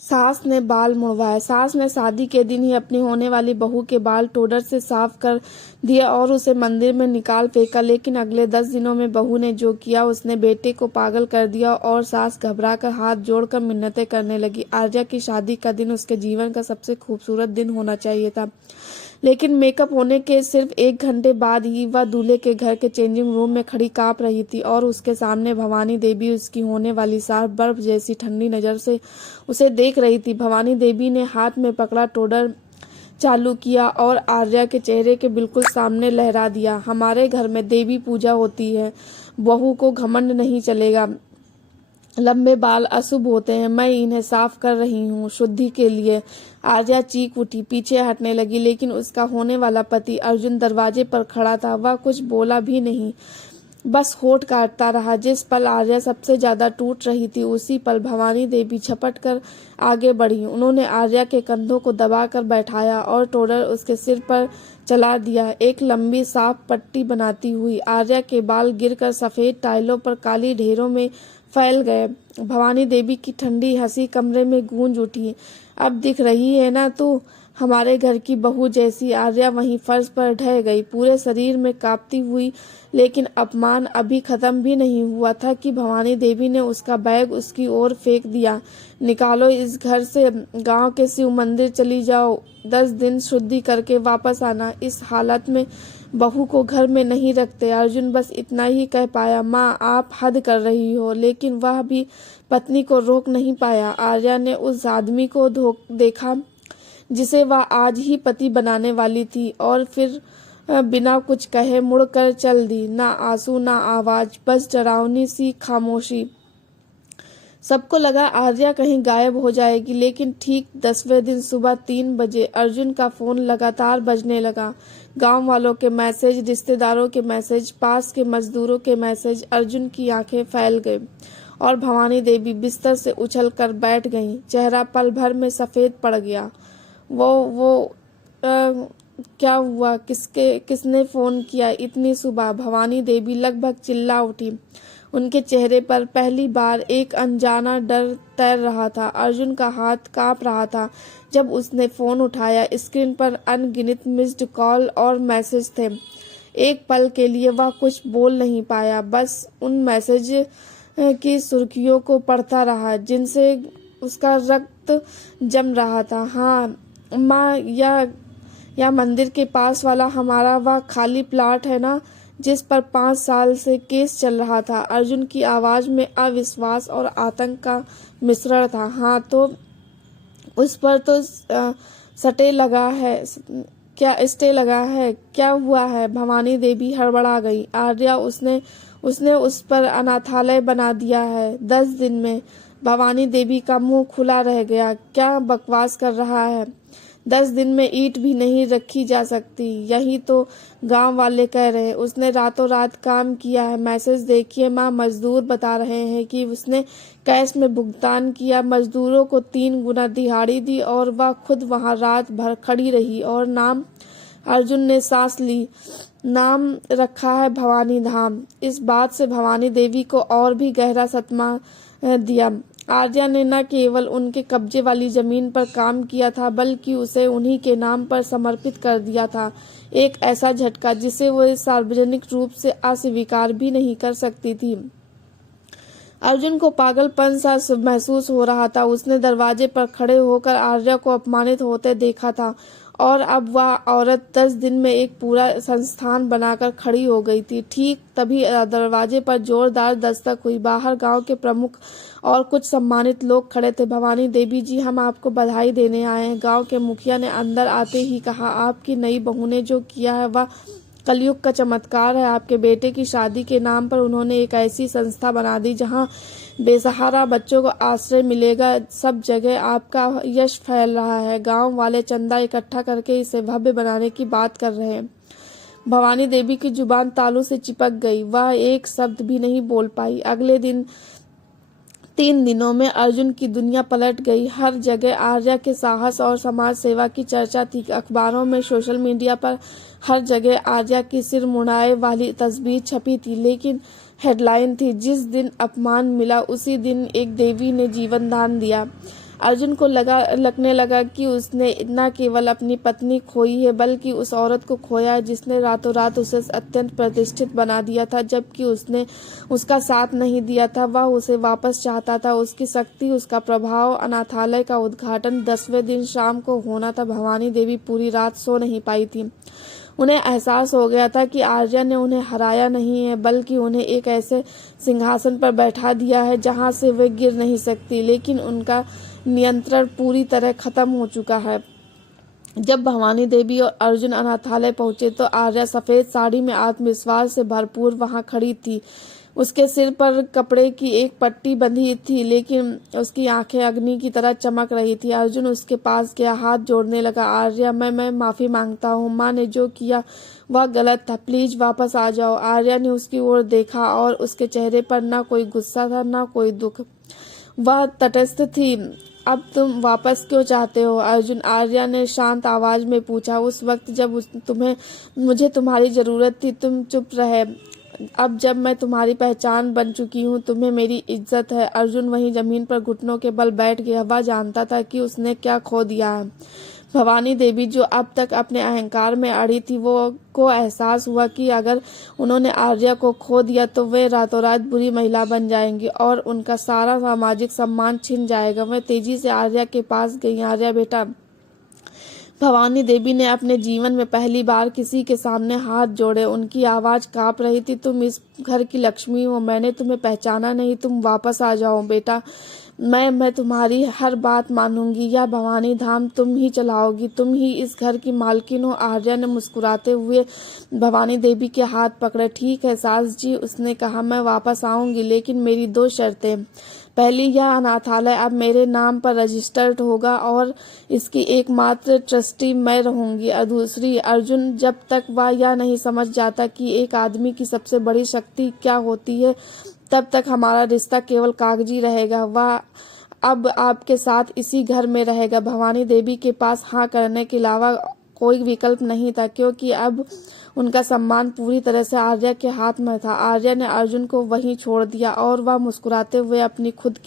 सास ने बाल मुड़वाए। सास ने शादी के दिन ही अपनी होने वाली बहू के बाल टोडर से साफ कर दिए और उसे मंदिर में निकाल फेंका, लेकिन अगले 10 दिनों में बहू ने जो किया उसने बेटे को पागल कर दिया और सास घबराकर हाथ जोड़कर मिन्नतें करने लगी। आर्या की शादी का दिन उसके जीवन का सबसे खूबसूरत दिन होना चाहिए था, लेकिन मेकअप होने के सिर्फ 1 घंटे बाद ही वह दूल्हे के घर के चेंजिंग रूम में खड़ी कांप रही थी और उसके सामने भवानी देवी, उसकी होने वाली सास, बर्फ जैसी ठंडी नजर से उसे देख रही थी। भवानी देवी ने हाथ में पकड़ा टोडर चालू किया और आर्या के चेहरे के बिल्कुल सामने लहरा दिया। हमारे घर में देवी पूजा होती है, बहू को घमंड नहीं चलेगा। लंबे बाल अशुभ होते हैं, मैं इन्हें साफ कर रही हूँ शुद्धि के लिए। आर्या चीख उठी, पीछे हटने लगी, लेकिन उसका होने वाला पति अर्जुन दरवाजे पर खड़ा था। वह कुछ बोला भी नहीं, बस होठ काटता रहा। जिस पल आर्या सबसे ज्यादा टूट रही थी उसी पल भवानी देवी झपट कर आगे बढ़ी। उन्होंने आर्या के कंधों को दबाकर बैठाया और टोडर उसके सिर पर चला दिया, एक लंबी साफ पट्टी बनाती हुई। आर्या के बाल गिरकर सफेद टाइलों पर काली ढेरों में फैल गए। भवानी देवी की ठंडी हंसी कमरे में गूंज उठी। अब दिख रही है ना तू हमारे घर की बहू जैसी। आर्या वहीं फर्श पर ढह गई, पूरे शरीर में कांपती हुई, लेकिन अपमान अभी खत्म भी नहीं हुआ था कि भवानी देवी ने उसका बैग उसकी ओर फेंक दिया। निकालो इस घर से, गांव के शिव मंदिर चली जाओ, 10 दिन शुद्धि करके वापस आना। इस हालत में बहू को घर में नहीं रखते। अर्जुन बस इतना ही कह पाया, माँ आप हद कर रही हो, लेकिन वह भी पत्नी को रोक नहीं पाया। आर्या ने उस आदमी को देखा जिसे वह आज ही पति बनाने वाली थी और फिर बिना कुछ कहे मुड़कर चल दी। ना आंसू ना आवाज, बस डरावनी सी खामोशी। सबको लगा आर्या कहीं गायब हो जाएगी, लेकिन ठीक 10वें दिन सुबह 3 बजे अर्जुन का फोन लगातार बजने लगा। गांव वालों के मैसेज, रिश्तेदारों के मैसेज, पास के मजदूरों के मैसेज। अर्जुन की आंखें फैल गई और भवानी देवी बिस्तर से उछलकर बैठ गईं। चेहरा पल भर में सफेद पड़ गया। क्या हुआ? किसने फोन किया इतनी सुबह? भवानी देवी लगभग चिल्ला उठी। उनके चेहरे पर पहली बार एक अनजाना डर तैर रहा था। अर्जुन का हाथ कांप रहा था जब उसने फोन उठाया। स्क्रीन पर अनगिनत मिस्ड कॉल और मैसेज थे। एक पल के लिए वह कुछ बोल नहीं पाया, बस उन मैसेज की सुर्खियों को पढ़ता रहा जिनसे उसका रक्त जम रहा था। हाँ माँ, या मंदिर के पास वाला हमारा वह खाली प्लाट है ना, जिस पर 5 साल से केस चल रहा था। अर्जुन की आवाज में अविश्वास और आतंक का मिश्रण था। हाँ तो उस पर तो स्टे लगा है, क्या हुआ है? भवानी देवी हड़बड़ा गई। आर्या, उसने उस पर अनाथालय बना दिया है 10 दिन में। भवानी देवी का मुंह खुला रह गया। क्या बकवास कर रहा है? 10 दिन में ईंट भी नहीं रखी जा सकती, यही तो गांव वाले कह रहे। उसने रातों रात काम किया है। मैसेज देखिए माँ, मजदूर बता रहे हैं कि उसने कैश में भुगतान किया, मजदूरों को 3 गुना दिहाड़ी दी और वह खुद वहां रात भर खड़ी रही। और नाम? अर्जुन ने सांस ली। नाम रखा है भवानी धाम। इस बात से भवानी देवी को और भी गहरा सदमा दिया। आर्या ने न केवल उनके कब्जे वाली जमीन पर काम किया था, बल्कि उसे उन्हीं के नाम पर समर्पित कर दिया था। एक ऐसा झटका जिसे वो सार्वजनिक रूप से अस्वीकार भी नहीं कर सकती थी। अर्जुन को पागलपन सा महसूस हो रहा था। उसने दरवाजे पर खड़े होकर आर्या को अपमानित होते देखा था और अब वह औरत 10 दिन में एक पूरा संस्थान बनाकर खड़ी हो गई थी। ठीक तभी दरवाजे पर जोरदार दस्तक हुई। बाहर गांव के प्रमुख और कुछ सम्मानित लोग खड़े थे। भवानी देवी जी, हम आपको बधाई देने आए हैं, गांव के मुखिया ने अंदर आते ही कहा। आपकी नई बहू ने जो किया है वह कलयुग का चमत्कार है। आपके बेटे की शादी के नाम पर उन्होंने एक ऐसी संस्था बना दी जहां बेसहारा बच्चों को आश्रय मिलेगा। सब जगह आपका यश फैल रहा है। गांव वाले चंदा इकट्ठा करके इसे भव्य बनाने की बात कर रहे हैं। भवानी देवी की जुबान तालू से चिपक गई। वह एक शब्द भी नहीं बोल पाई। अगले 3 दिनों में अर्जुन की दुनिया पलट गई। हर जगह आर्या के साहस और समाज सेवा की चर्चा थी। अखबारों में, सोशल मीडिया पर, हर जगह आर्या की सिर मुड़ाए वाली तस्वीर छपी थी। लेकिन हेडलाइन थी, जिस दिन अपमान मिला उसी दिन एक देवी ने जीवन दान दिया। अर्जुन को लगने लगा कि उसने न केवल अपनी पत्नी खोई है बल्कि उस औरत को खोया है जिसने रातों रात उसे अत्यंत प्रतिष्ठित बना दिया था, जबकि उसने उसका साथ नहीं दिया था। वह उसे वापस चाहता था। उसकी शक्ति, उसका प्रभाव। अनाथालय का उद्घाटन 10वें दिन शाम को होना था। भवानी देवी पूरी रात सो नहीं पाई थी। उन्हें एहसास हो गया था कि आर्या ने उन्हें हराया नहीं है बल्कि उन्हें एक ऐसे सिंहासन पर बैठा दिया है जहां से वे गिर नहीं सकती, लेकिन उनका नियंत्रण पूरी तरह खत्म हो चुका है। जब भवानी देवी और अर्जुन अनाथालय पहुंचे तो आर्या सफेद साड़ी में आत्मविश्वास से भरपूर वहां खड़ी थी। उसके सिर पर कपड़े की एक पट्टी बंधी थी, लेकिन उसकी आंखें अग्नि की तरह चमक रही थी। अर्जुन उसके पास गया, हाथ जोड़ने लगा। आर्या, मैं माफी मांगता हूँ। माँ ने जो किया वह गलत था। प्लीज वापस आ जाओ। आर्या ने उसकी ओर देखा और उसके चेहरे पर न कोई गुस्सा था न कोई दुख। वह तटस्थ थी। अब तुम वापस क्यों चाहते हो अर्जुन? आर्या ने शांत आवाज में पूछा। उस वक्त जब मुझे तुम्हारी जरूरत थी तुम चुप रहे। अब जब मैं तुम्हारी पहचान बन चुकी हूँ तुम्हें मेरी इज्जत है। अर्जुन वहीं जमीन पर घुटनों के बल बैठ गया। वह जानता था कि उसने क्या खो दिया है। भवानी देवी, जो अब तक अपने अहंकार में अड़ी थी, वो को एहसास हुआ कि अगर उन्होंने आर्या को खो दिया तो वे रातों रात बुरी महिला बन जाएंगी और उनका सारा सामाजिक सम्मान छिन जाएगा। वह तेजी से आर्या के पास गई। आर्या बेटा। भवानी देवी ने अपने जीवन में पहली बार किसी के सामने हाथ जोड़े। उनकी आवाज कांप रही थी। तुम इस घर की लक्ष्मी हो। मैंने तुम्हें पहचाना नहीं। तुम वापस आ जाओ बेटा। मैं तुम्हारी हर बात मानूंगी। यह भवानी धाम तुम ही चलाओगी। तुम ही इस घर की मालकिन हो। आर्या ने मुस्कुराते हुए भवानी देवी के हाथ पकड़े। ठीक है सास जी, उसने कहा, मैं वापस आऊंगी, लेकिन मेरी 2 शर्तें। पहली, यह अनाथालय अब मेरे नाम पर रजिस्टर्ड होगा और इसकी एकमात्र ट्रस्टी मैं रहूंगी। और दूसरी, अर्जुन जब तक वह यह नहीं समझ जाता कि एक आदमी की सबसे बड़ी शक्ति क्या होती है, तब तक हमारा रिश्ता केवल कागजी रहेगा। वह अब आपके साथ इसी घर में रहेगा। भवानी देवी के पास हाँ करने के अलावा कोई विकल्प नहीं था, क्योंकि अब उनका सम्मान पूरी तरह से आर्या के हाथ में था। आर्या ने अर्जुन को वहीं छोड़ दिया और वह मुस्कुराते हुए अपनी खुद